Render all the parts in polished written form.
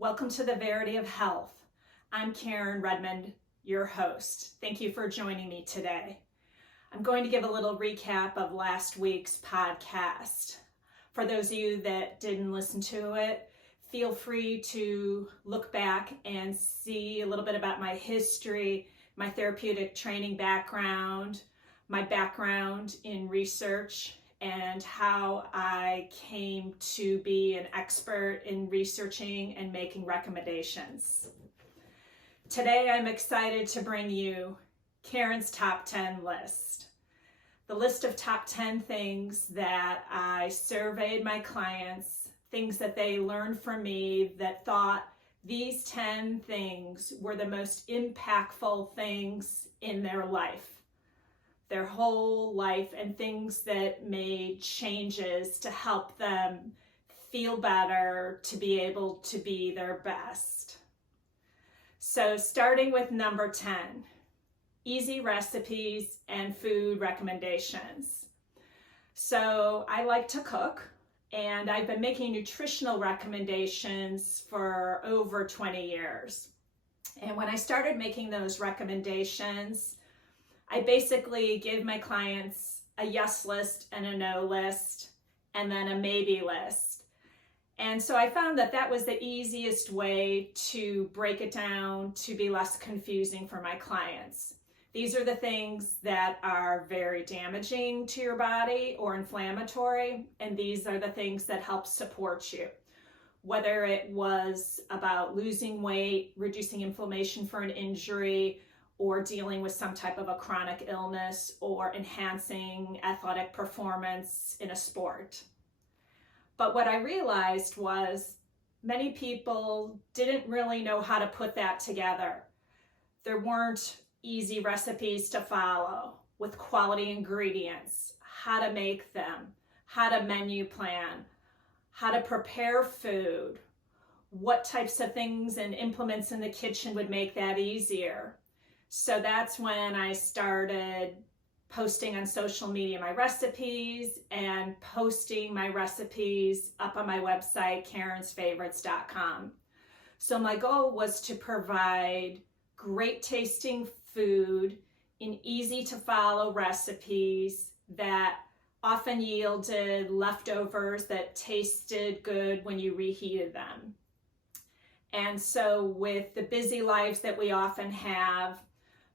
Welcome to the Verity of Health. I'm Karen Redmond, your host. Thank you for joining me today. I'm going to give a little recap of last week's podcast. For those of you that didn't listen to it, feel free to look back and see a little bit about my history, my therapeutic training background, my background in research, and how I came to be an expert in researching and making recommendations. Today, I'm excited to bring you Karen's Top 10 list. The list of top 10 things that I surveyed my clients, things that they learned from me that thought these 10 things were the most impactful things in their life. Their whole life, and things that made changes to help them feel better, to be able to be their best. So starting with number 10, easy recipes and food recommendations. So I like to cook, and I've been making nutritional recommendations for over 20 years. And when I started making those recommendations, I basically give my clients a yes list and a no list, and then a maybe list. And so I found that that was the easiest way to break it down to be less confusing for my clients. These are the things that are very damaging to your body or inflammatory, and these are the things that help support you. Whether it was about losing weight, reducing inflammation for an injury, or dealing with some type of a chronic illness, or enhancing athletic performance in a sport. But what I realized was many people didn't really know how to put that together. There weren't easy recipes to follow with quality ingredients, how to make them, how to menu plan, how to prepare food, what types of things and implements in the kitchen would make that easier. So that's when I started posting on social media my recipes and posting my recipes up on my website, karensfavorites.com. So my goal was to provide great tasting food in easy to follow recipes that often yielded leftovers that tasted good when you reheated them. And so with the busy lives that we often have,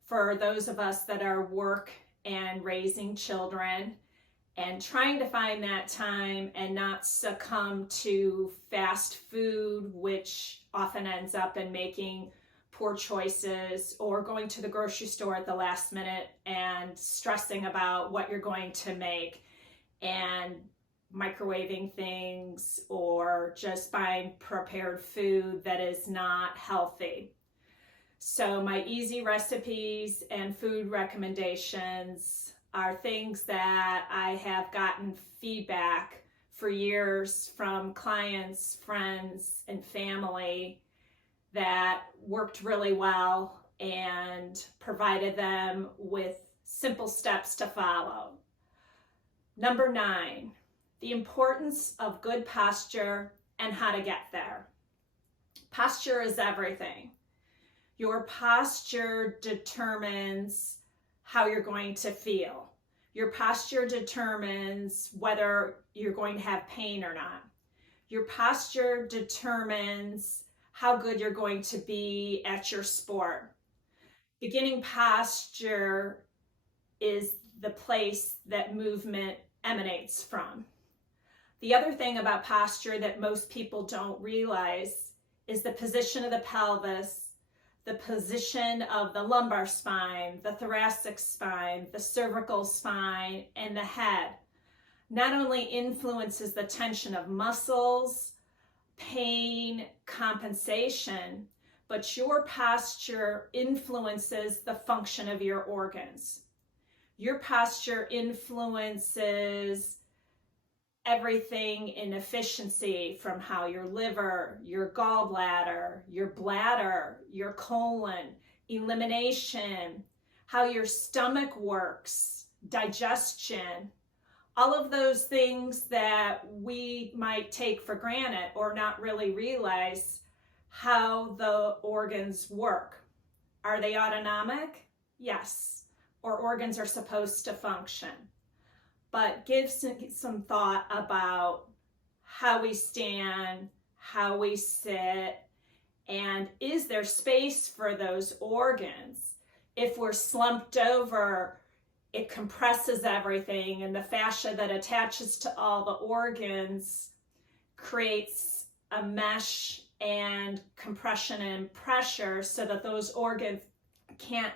for those of us that are work and raising children and trying to find that time and not succumb to fast food, which often ends up in making poor choices, or going to the grocery store at the last minute and stressing about what you're going to make and microwaving things, or just buying prepared food that is not healthy. So my easy recipes and food recommendations are things that I have gotten feedback for years from clients, friends, and family that worked really well and provided them with simple steps to follow. Number 9, the importance of good posture and how to get there. Posture is everything. Your posture determines how you're going to feel. Your posture determines whether you're going to have pain or not. Your posture determines how good you're going to be at your sport. Beginning posture is the place that movement emanates from. The other thing about posture that most people don't realize is the position of the pelvis, the position of the lumbar spine, the thoracic spine, the cervical spine, and the head. Not only influences the tension of muscles, pain, compensation, but your posture influences the function of your organs. Your posture influences everything in efficiency, from how your liver, your gallbladder, your bladder, your colon, elimination, how your stomach works, digestion, all of those things that we might take for granted or not really realize how the organs work. Are they autonomic? Yes. Or organs are supposed to function. But give some thought about how we stand, how we sit, and is there space for those organs? If we're slumped over, it compresses everything, and the fascia that attaches to all the organs creates a mesh and compression and pressure so that those organs can't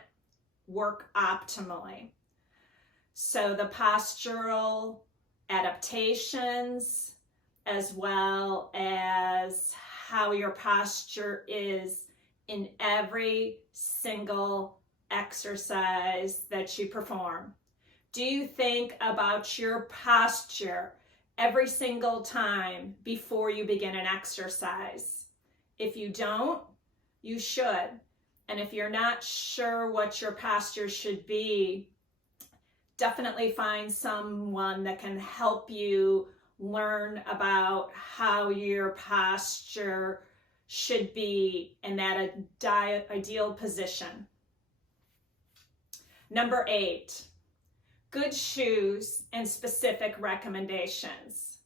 work optimally. So the postural adaptations, as well as how your posture is in every single exercise that you perform. Do you think about your posture every single time before you begin an exercise? If you don't, you should. And if you're not sure what your posture should be, definitely find someone that can help you learn about how your posture should be in that ideal position. Number 8, good shoes and specific recommendations.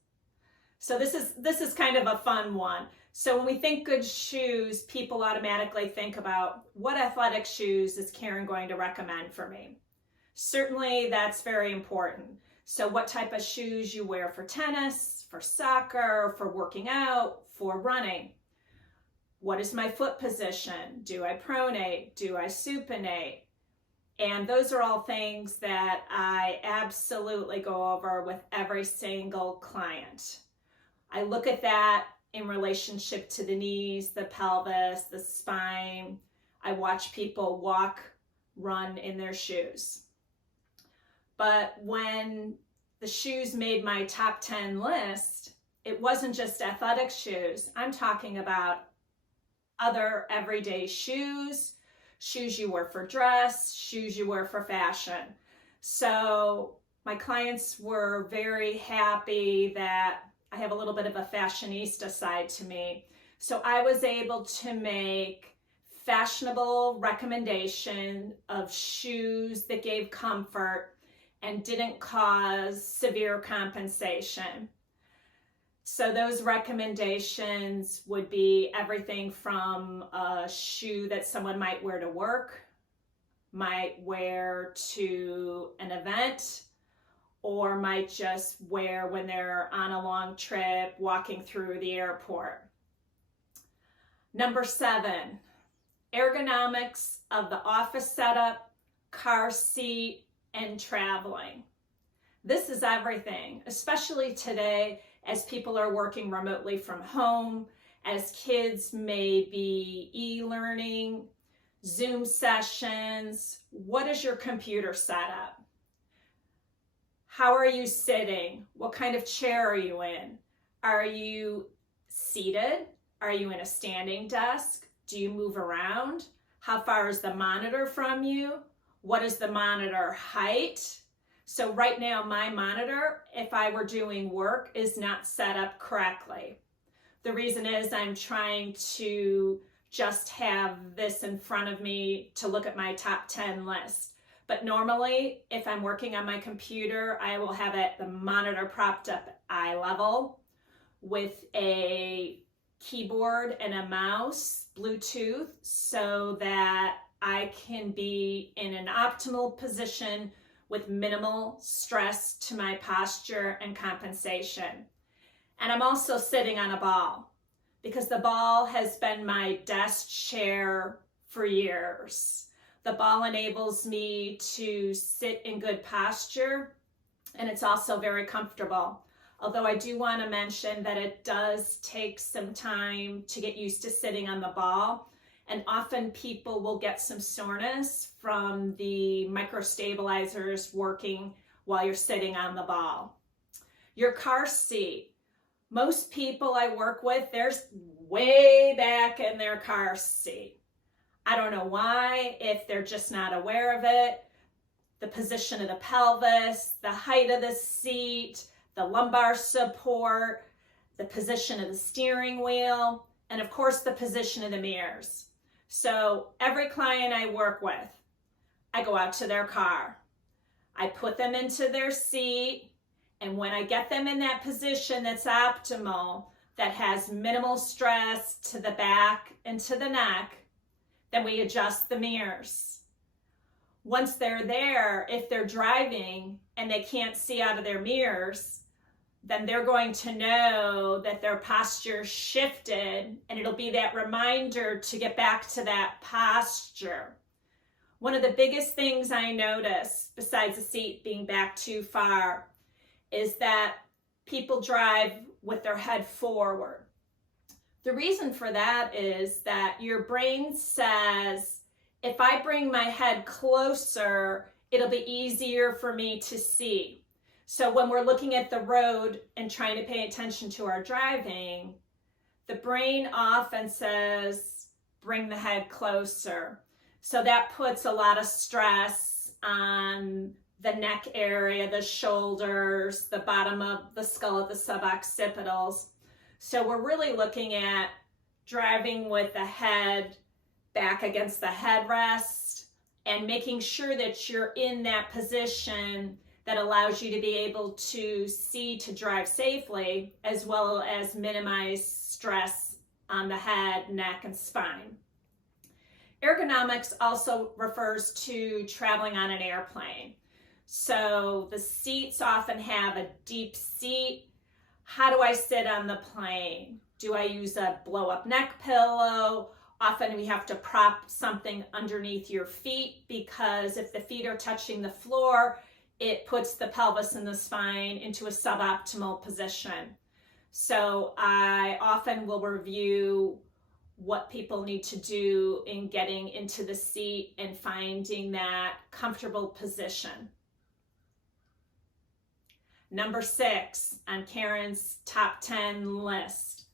So this is kind of a fun one. So when we think good shoes, people automatically think about what athletic shoes is Karen going to recommend for me? Certainly that's very important. So what type of shoes you wear for tennis, for soccer, for working out, for running. What is my foot position? Do I pronate? Do I supinate? And those are all things that I absolutely go over with every single client. I look at that in relationship to the knees, the pelvis, the spine. I watch people walk, run in their shoes. But when the shoes made my top 10 list, it wasn't just athletic shoes. I'm talking about other everyday shoes, shoes you wear for dress, shoes you wear for fashion. So my clients were very happy that I have a little bit of a fashionista side to me. So I was able to make fashionable recommendation of shoes that gave comfort and didn't cause severe compensation. So those recommendations would be everything from a shoe that someone might wear to work, might wear to an event, or might just wear when they're on a long trip, walking through the airport. Number 7, ergonomics of the office setup, car seat, and traveling. This is everything, especially today as people are working remotely from home, as kids may be e-learning, Zoom sessions. What is your computer setup? How are you sitting? What kind of chair are you in? Are you seated? Are you in a standing desk? Do you move around? How far is the monitor from you? What is the monitor height? So right now my monitor, if I were doing work, is not set up correctly. The reason is I'm trying to just have this in front of me to look at my top 10 list. But normally, if I'm working on my computer, I will have the monitor propped up at eye level with a keyboard and a mouse, Bluetooth, so that I can be in an optimal position with minimal stress to my posture and compensation. And I'm also sitting on a ball because the ball has been my desk chair for years. The ball enables me to sit in good posture, and it's also very comfortable. Although I do want to mention that it does take some time to get used to sitting on the ball, and often people will get some soreness from the microstabilizers working while you're sitting on the ball. Your car seat. Most people I work with, they're way back in their car seat. I don't know why, if they're just not aware of it. The position of the pelvis, the height of the seat, the lumbar support, the position of the steering wheel, and of course the position of the mirrors. So every client I work with, I go out to their car. I put them into their seat, and when I get them in that position that's optimal, that has minimal stress to the back and to the neck, then we adjust the mirrors. Once they're there, if they're driving and they can't see out of their mirrors, then they're going to know that their posture shifted, and it'll be that reminder to get back to that posture. One of the biggest things I notice, besides the seat being back too far, is that people drive with their head forward. The reason for that is that your brain says, if I bring my head closer, it'll be easier for me to see. So when we're looking at the road and trying to pay attention to our driving, the brain often says, bring the head closer. So that puts a lot of stress on the neck area, the shoulders, the bottom of the skull of the suboccipitals. So we're really looking at driving with the head back against the headrest and making sure that you're in that position that allows you to be able to see to drive safely, as well as minimize stress on the head, neck, and spine. Ergonomics also refers to traveling on an airplane. So the seats often have a deep seat. How do I sit on the plane? Do I use a blow-up neck pillow? Often we have to prop something underneath your feet, because if the feet are touching the floor, it puts the pelvis and the spine into a suboptimal position. So I often will review what people need to do in getting into the seat and finding that comfortable position. Number 6 on Karen's top 10 list,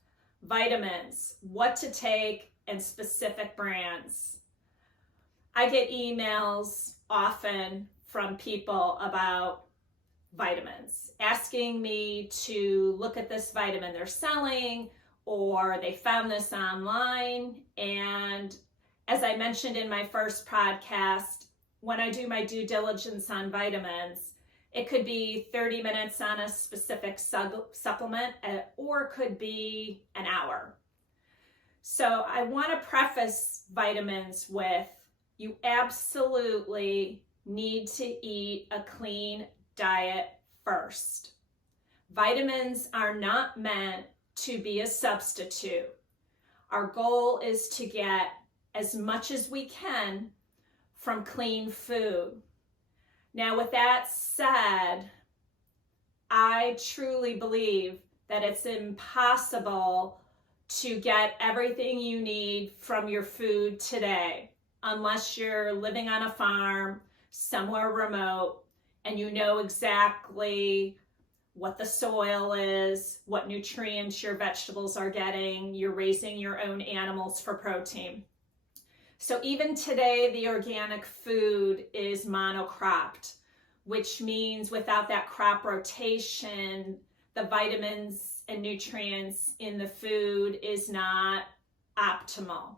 vitamins, what to take and specific brands. I get emails often from people about vitamins, asking me to look at this vitamin they're selling, or they found this online. And as I mentioned in my first podcast, when I do my due diligence on vitamins, it could be 30 minutes on a specific supplement, or it could be an hour. So I want to preface vitamins with, you absolutely need to eat a clean diet first. Vitamins are not meant to be a substitute. Our goal is to get as much as we can from clean food. Now, with that said, I truly believe that it's impossible to get everything you need from your food today, unless you're living on a farm somewhere remote and you know exactly what the soil is, what nutrients your vegetables are getting, you're raising your own animals for protein. So even today, the organic food is monocropped, which means without that crop rotation, the vitamins and nutrients in the food is not optimal.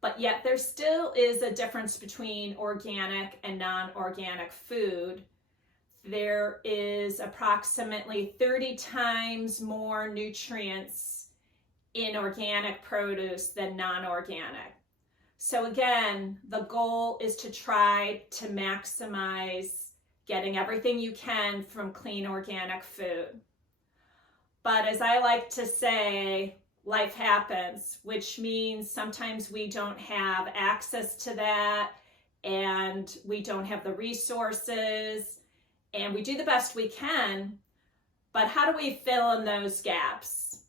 But yet there still is a difference between organic and non-organic food. There is approximately 30 times more nutrients in organic produce than non-organic. So again, the goal is to try to maximize getting everything you can from clean organic food. But as I like to say, life happens, which means sometimes we don't have access to that, and we don't have the resources, and we do the best we can, but how do we fill in those gaps?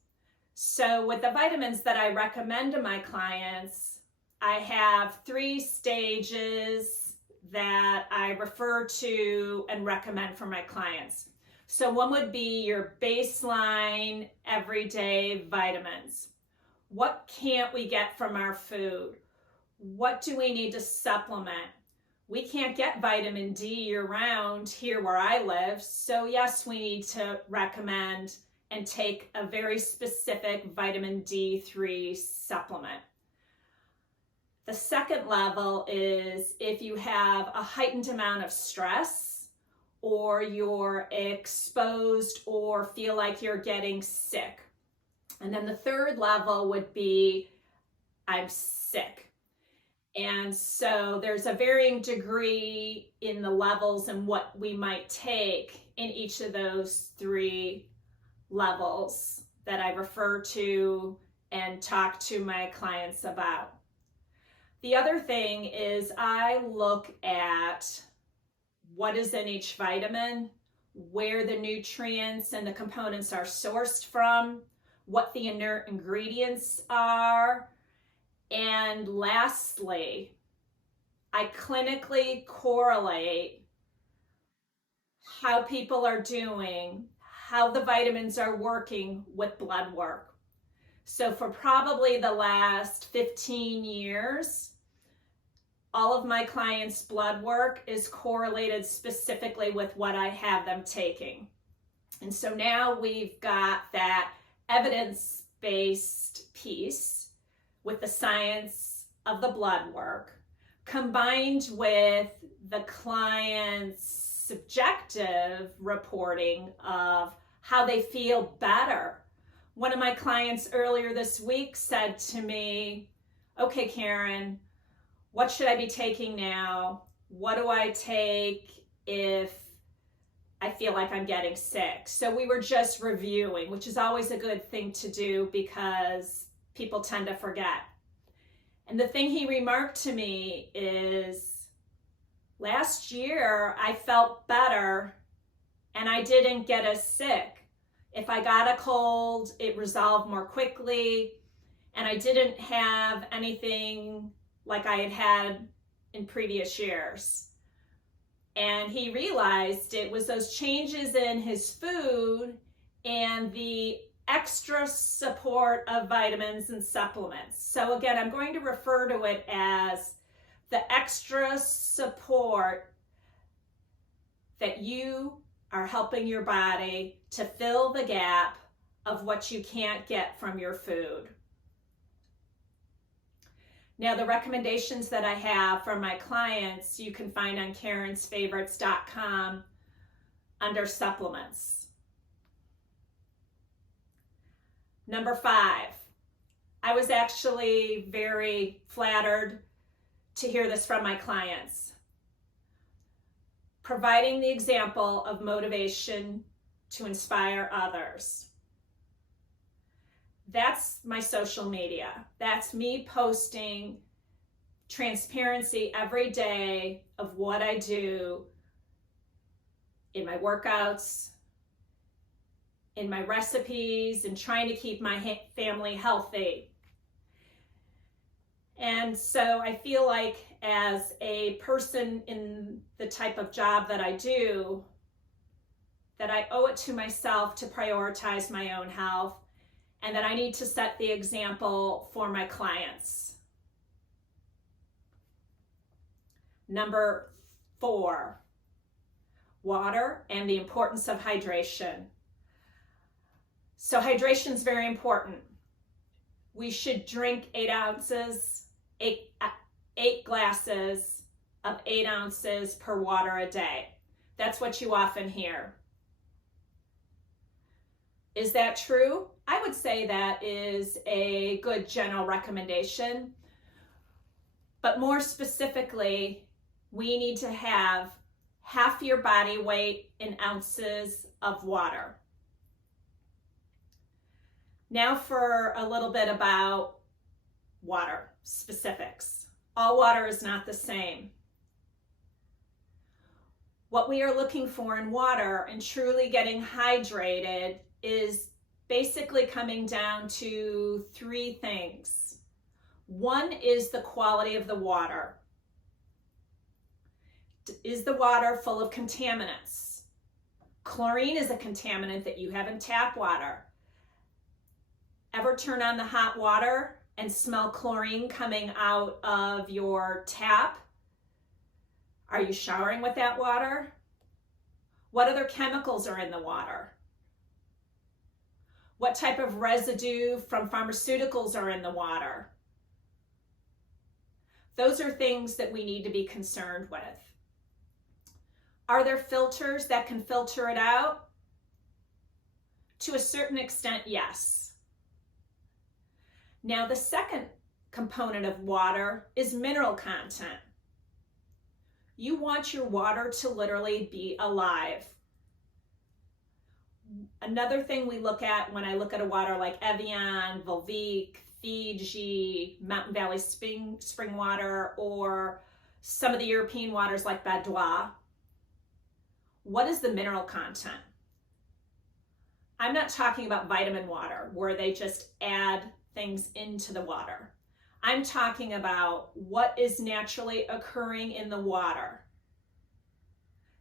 So with the vitamins that I recommend to my clients, I have 3 stages that I refer to and recommend for my clients. So one would be your baseline everyday vitamins. What can't we get from our food? What do we need to supplement? We can't get vitamin D year round here where I live. So yes, we need to recommend and take a very specific vitamin D3 supplement. The second level is if you have a heightened amount of stress, or you're exposed or feel like you're getting sick. And then the third level would be I'm sick. And so there's a varying degree in the levels and what we might take in each of those three levels that I refer to and talk to my clients about. The other thing is I look at what is in each vitamin, where the nutrients and the components are sourced from, what the inert ingredients are, and lastly, I clinically correlate how people are doing, how the vitamins are working with blood work. So for probably the last 15 years, all of my clients' blood work is correlated specifically with what I have them taking. And so now we've got that evidence-based piece with the science of the blood work, combined with the client's subjective reporting of how they feel better. One of my clients earlier this week said to me, okay, Karen, what should I be taking now? What do I take if I feel like I'm getting sick? So we were just reviewing, which is always a good thing to do because people tend to forget. And the thing he remarked to me is, last year I felt better and I didn't get as sick. If I got a cold, it resolved more quickly, and I didn't have anything like I had had in previous years. And he realized it was those changes in his food and the extra support of vitamins and supplements. So again, I'm going to refer to it as the extra support that you are helping your body to fill the gap of what you can't get from your food. Now, the recommendations that I have for my clients, you can find on karensfavorites.com under supplements. Number 5, I was actually very flattered to hear this from my clients. Providing the example of motivation to inspire others. That's my social media. That's me posting transparency every day of what I do in my workouts, in my recipes, and trying to keep my family healthy. And so I feel like as a person in the type of job that I do, that I owe it to myself to prioritize my own health, and that I need to set the example for my clients. Number 4, water and the importance of hydration. So hydration is very important. We should drink 8 glasses of 8 ounces per water a day. That's what you often hear. Is that true? I would say that is a good general recommendation. But more specifically, we need to have half your body weight in ounces of water. Now for a little bit about water specifics. All water is not the same. What we are looking for in water and truly getting hydrated is basically coming down to 3 things. One is the quality of the water. Is the water full of contaminants? Chlorine is a contaminant that you have in tap water. Ever turn on the hot water and smell chlorine coming out of your tap? Are you showering with that water? What other chemicals are in the water? What type of residue from pharmaceuticals are in the water? Those are things that we need to be concerned with. Are there filters that can filter it out? To a certain extent, yes. Now, the second component of water is mineral content. You want your water to literally be alive. Another thing we look at when I look at a water like Evian, Volvic, Fiji, Mountain Valley spring water, or some of the European waters like Aldoa, what is the mineral content? I'm not talking about vitamin water where they just add things into the water. I'm talking about what is naturally occurring in the water.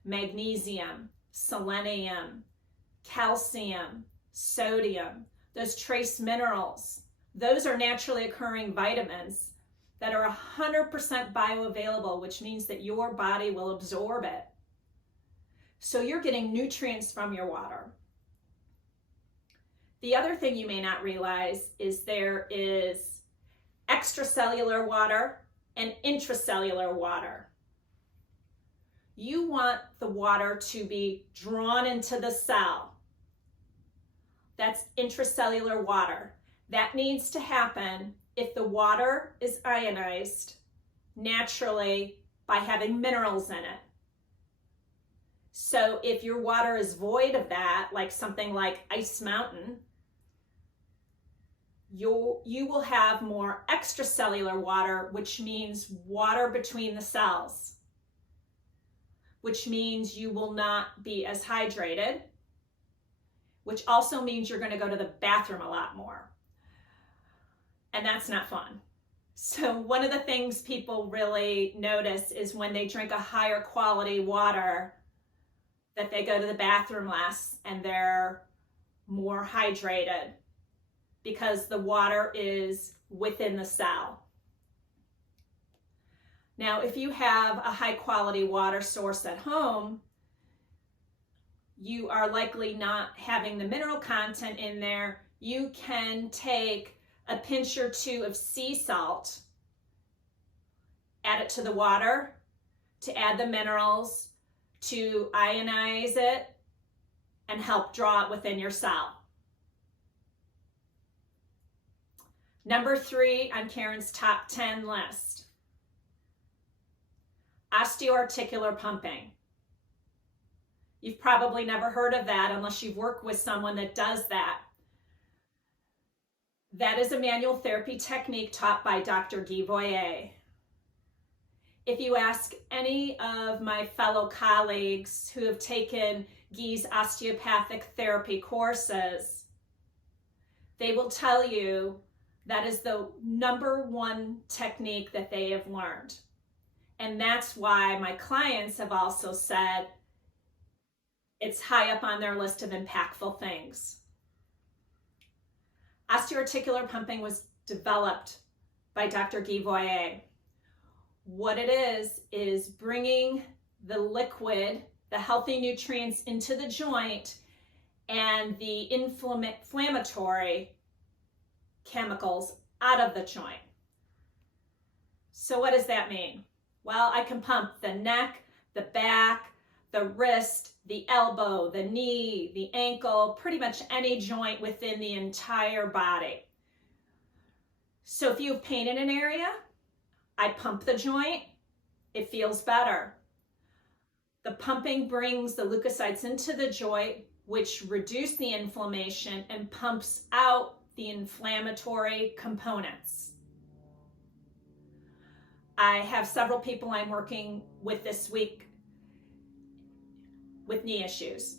Magnesium, selenium, calcium, sodium, those trace minerals, those are naturally occurring vitamins that are 100% bioavailable, which means that your body will absorb it. So you're getting nutrients from your water. The other thing you may not realize is there is extracellular water and intracellular water. You want the water to be drawn into the cell. That's intracellular water. That needs to happen if the water is ionized naturally by having minerals in it. So if your water is void of that, like something like Ice Mountain, you will have more extracellular water, which means water between the cells, which means you will not be as hydrated, which also means you're going to go to the bathroom a lot more. And that's not fun. So one of the things people really notice is when they drink a higher quality water, that they go to the bathroom less and they're more hydrated because the water is within the cell. Now, if you have a high quality water source at home, you are likely not having the mineral content in there. You can take a pinch or two of sea salt, add it to the water to add the minerals, to ionize it, and help draw it within your cell. Number 3 on Karen's top 10 list, osteoarticular pumping. You've probably never heard of that unless you've worked with someone that does that. That is a manual therapy technique taught by Dr. Guy Voyer. If you ask any of my fellow colleagues who have taken Guy's osteopathic therapy courses, they will tell you that is the #1 technique that they have learned. And that's why my clients have also said it's high up on their list of impactful things. Osteoarticular pumping was developed by Dr. Guy Voyer. What it is bringing the liquid, the healthy nutrients into the joint and the inflammatory chemicals out of the joint. So what does that mean? Well, I can pump the neck, the back, the wrist, the elbow, the knee, the ankle, pretty much any joint within the entire body. So if you have pain in an area, I pump the joint, it feels better. The pumping brings the leukocytes into the joint, which reduce the inflammation and pumps out the inflammatory components. I have several people I'm working with this week with knee issues,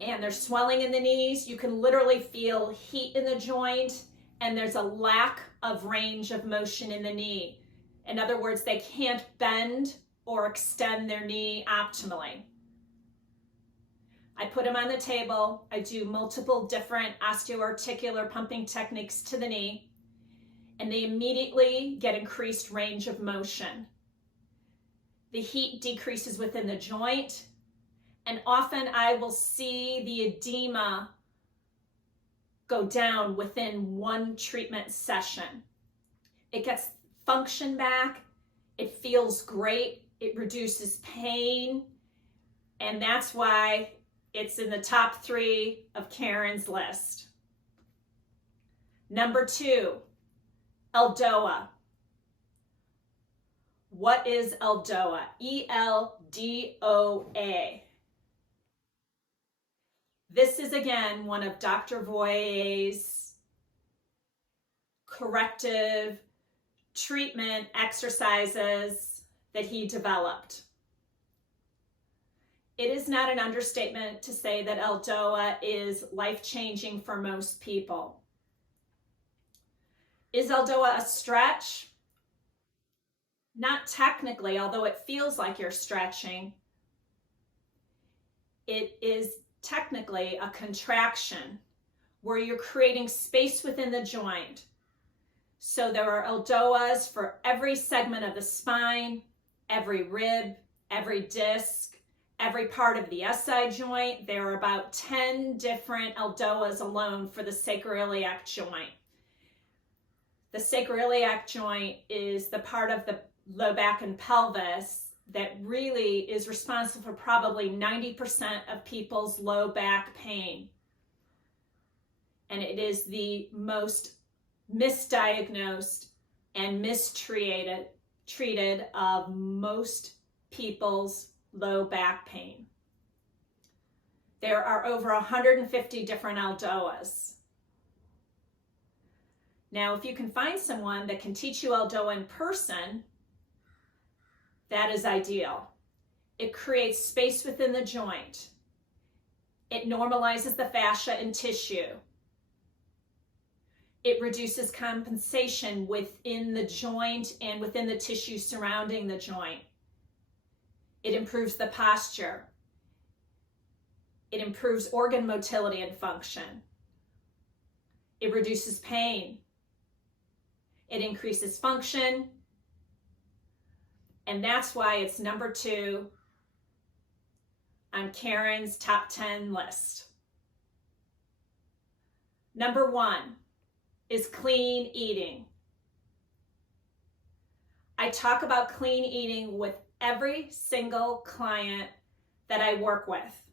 and there's swelling in the knees. You can literally feel heat in the joint, and there's a lack of range of motion in the knee. In other words, they can't bend or extend their knee optimally. I put them on the table. I do multiple different osteoarticular pumping techniques to the knee, and they immediately get increased range of motion. The heat decreases within the joint, and often I will see the edema go down within one treatment session. It gets function back, it feels great, it reduces pain, and that's why it's in the top 3 of Karen's list. Number 2, Aldoa. What is Aldoa? E-L-D-O-A. This is again one of Dr. Voyer's corrective treatment exercises that he developed. It is not an understatement to say that Aldoa is life-changing for most people. Is Aldoa a stretch? Not technically, although it feels like you're stretching. It is technically a contraction where you're creating space within the joint. So there are Aldoas for every segment of the spine, every rib, every disc, every part of the SI joint. There are about 10 different Aldoas alone for the sacroiliac joint. The sacroiliac joint is the part of the low back and pelvis that really is responsible for probably 90% of people's low back pain. And it is the most misdiagnosed and mistreated of most people's low back pain. There are over 150 different Aldoas. Now, if you can find someone that can teach you Aldoa in person, that is ideal. It creates space within the joint. It normalizes the fascia and tissue. It reduces compensation within the joint and within the tissue surrounding the joint. It improves the posture. It improves organ motility and function. It reduces pain. It increases function. And that's why it's number 2 on Karen's top 10 list. Number 1 is clean eating. I talk about clean eating with every single client that I work with,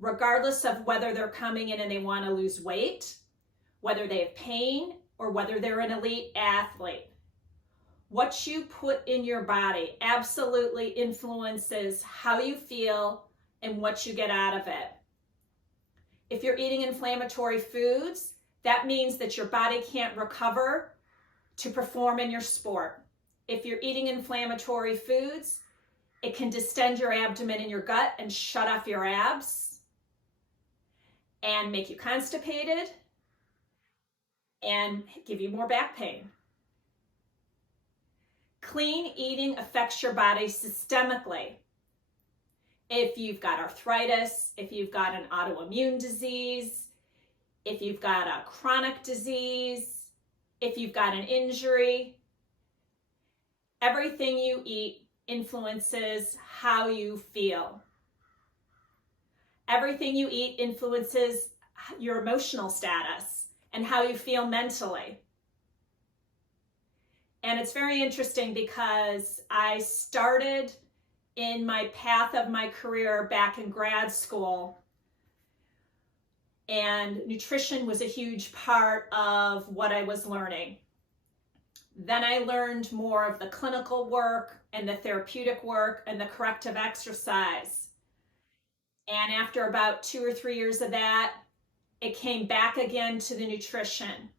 regardless of whether they're coming in and they want to lose weight, whether they have pain, or whether they're an elite athlete. What you put in your body absolutely influences how you feel and what you get out of it. If you're eating inflammatory foods, that means that your body can't recover to perform in your sport. If you're eating inflammatory foods, it can distend your abdomen and your gut and shut off your abs and make you constipated and give you more back pain. Clean eating affects your body systemically. If you've got arthritis, if you've got an autoimmune disease, if you've got a chronic disease, if you've got an injury, everything you eat influences how you feel. Everything you eat influences your emotional status and how you feel mentally. And it's very interesting because I started in my path of my career back in grad school, and nutrition was a huge part of what I was learning. Then I learned more of the clinical work and the therapeutic work and the corrective exercise. And after about 2 or 3 years of that, it came back again to the nutrition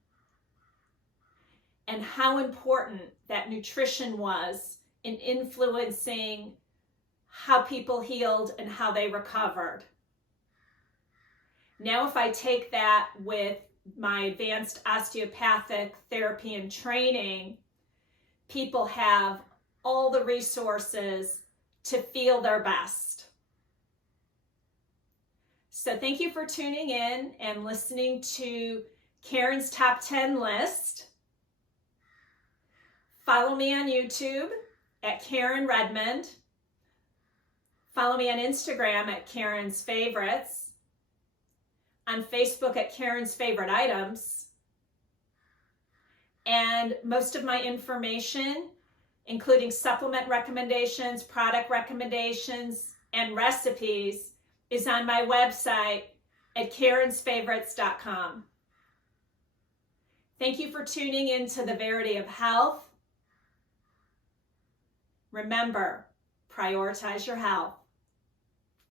and how important that nutrition was in influencing how people healed and how they recovered. Now, if I take that with my advanced osteopathic therapy and training, people have all the resources to feel their best. So thank you for tuning in and listening to Karen's Top 10 list. Follow me on YouTube at Karen Redmond. Follow me on Instagram at Karen's Favorites. on Facebook at Karen's Favorite Items. And most of my information, including supplement recommendations, product recommendations, and recipes, is on my website at karensfavorites.com. Thank you for tuning into the Verity of Health. Remember, prioritize your health.